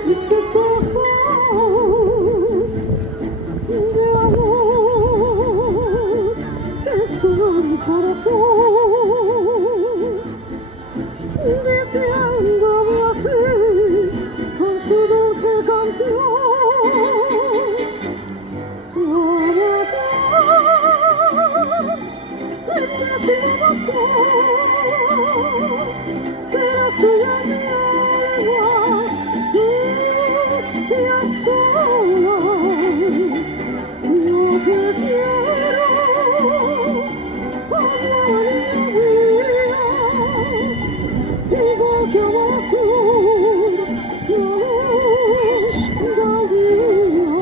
Triste queja de amor que solo mi corazón diciéndome así con su dulce canción. Lindísimo vapor, serás tuya mi alma, tú y a solas. Yo te quiero, como niña mía, igual que abajo la luz del día.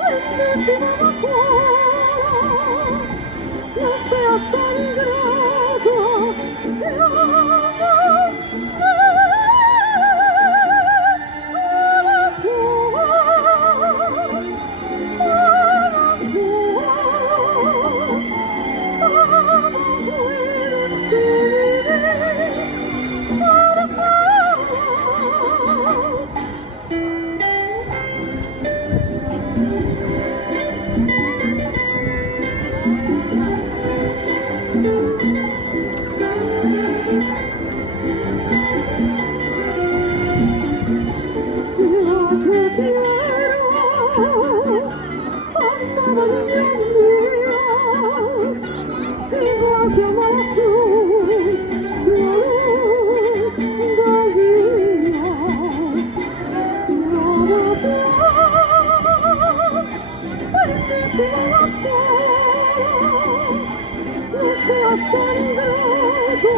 Lindísimo vapor, no seas tan ingrato, te quiero, amada niña mía, igual que amaneció la luz del día. Lindísimo vapor, no seas tan ingrato,